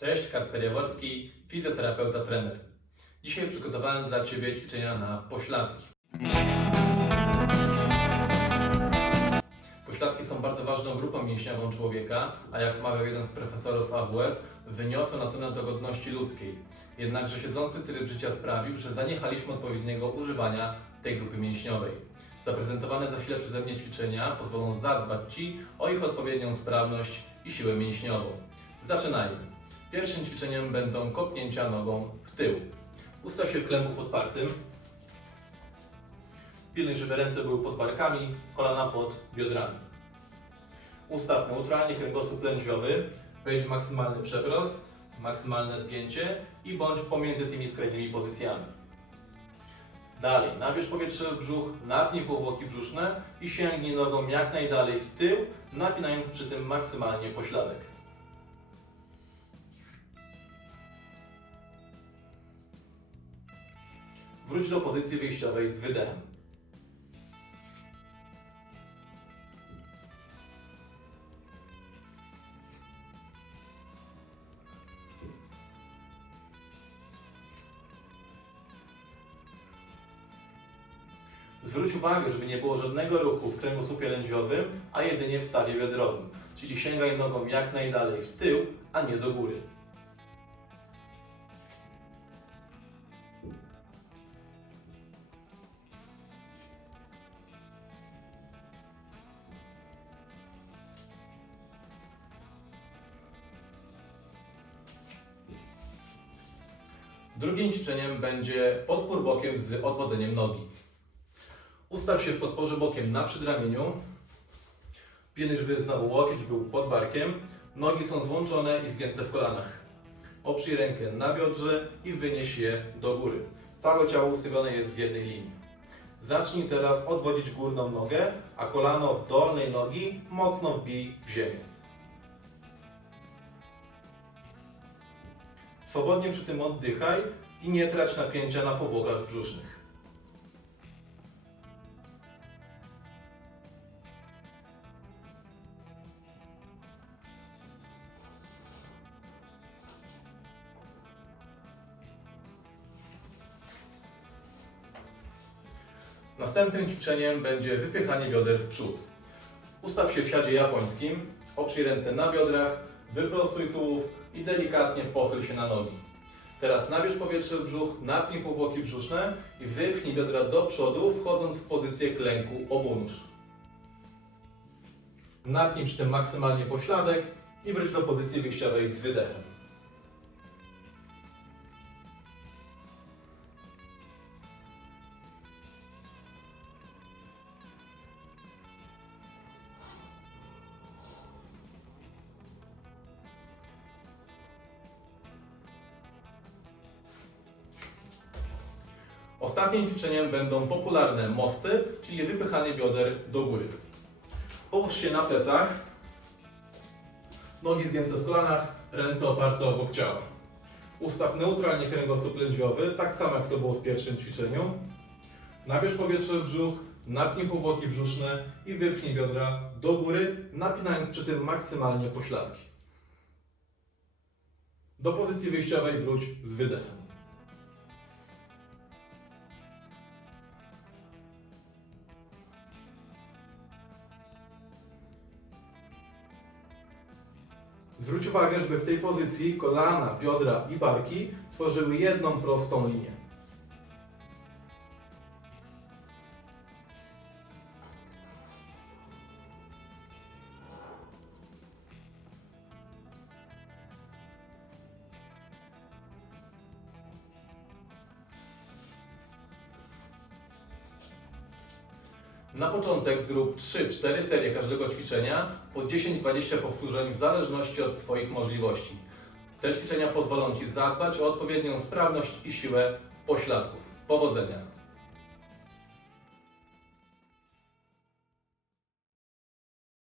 Cześć, Kacper Jaworski, fizjoterapeuta, trener. Dzisiaj przygotowałem dla Ciebie ćwiczenia na pośladki. Pośladki są bardzo ważną grupą mięśniową człowieka, a jak mawiał jeden z profesorów AWF, wyniosłe na cenę dogodności ludzkiej. Jednakże siedzący tryb życia sprawił, że zaniechaliśmy odpowiedniego używania tej grupy mięśniowej. Zaprezentowane za chwilę przeze mnie ćwiczenia pozwolą zadbać Ci o ich odpowiednią sprawność i siłę mięśniową. Zaczynajmy. Pierwszym ćwiczeniem będą kopnięcia nogą w tył. Ustaw się w klemku podpartym. Pilnuj, żeby ręce były pod barkami, kolana pod biodrami. Ustaw neutralnie kręgosłup lędźwiowy, wejdź w maksymalny przeprost, maksymalne zgięcie i bądź pomiędzy tymi skrajnymi pozycjami. Dalej, nabierz powietrze w brzuch, napnij powłoki brzuszne i sięgnij nogą jak najdalej w tył, napinając przy tym maksymalnie pośladek. Wróć do pozycji wyjściowej z wydechem. Zwróć uwagę, żeby nie było żadnego ruchu w kręgosłupie lędźwiowym, a jedynie w stawie biodrowym. Czyli sięgaj nogą jak najdalej w tył, a nie do góry. Drugim ćwiczeniem będzie podpór bokiem z odwodzeniem nogi. Ustaw się w podporze bokiem na przedramieniu. Pilnuj, żeby znowu łokieć był pod barkiem. Nogi są złączone i zgięte w kolanach. Oprzyj rękę na biodrze i wynieś je do góry. Całe ciało ustawione jest w jednej linii. Zacznij teraz odwodzić górną nogę, a kolano dolnej nogi mocno wbij w ziemię. Swobodnie przy tym oddychaj i nie trać napięcia na powłokach brzusznych. Następnym ćwiczeniem będzie wypychanie bioder w przód. Ustaw się w siadzie japońskim, oprzyj ręce na biodrach, wyprostuj tułów i delikatnie pochyl się na nogi. Teraz nabierz powietrze w brzuch, napnij powłoki brzuszne i wypchnij biodra do przodu, wchodząc w pozycję klęku obu nóż. Napnij przy tym maksymalnie pośladek i wróć do pozycji wyjściowej z wydechem. Ostatnim ćwiczeniem będą popularne mosty, czyli wypychanie bioder do góry. Połóż się na plecach, nogi zgięte w kolanach, ręce oparte obok ciała. Ustaw neutralnie kręgosłup lędźwiowy, tak samo jak to było w pierwszym ćwiczeniu. Nabierz powietrze w brzuch, napnij powłoki brzuszne i wypchnij biodra do góry, napinając przy tym maksymalnie pośladki. Do pozycji wyjściowej wróć z wydechem. Zwróć uwagę, żeby w tej pozycji kolana, biodra i barki tworzyły jedną prostą linię. Na początek zrób 3-4 serie każdego ćwiczenia po 10-20 powtórzeń w zależności od Twoich możliwości. Te ćwiczenia pozwolą Ci zadbać o odpowiednią sprawność i siłę pośladków. Powodzenia!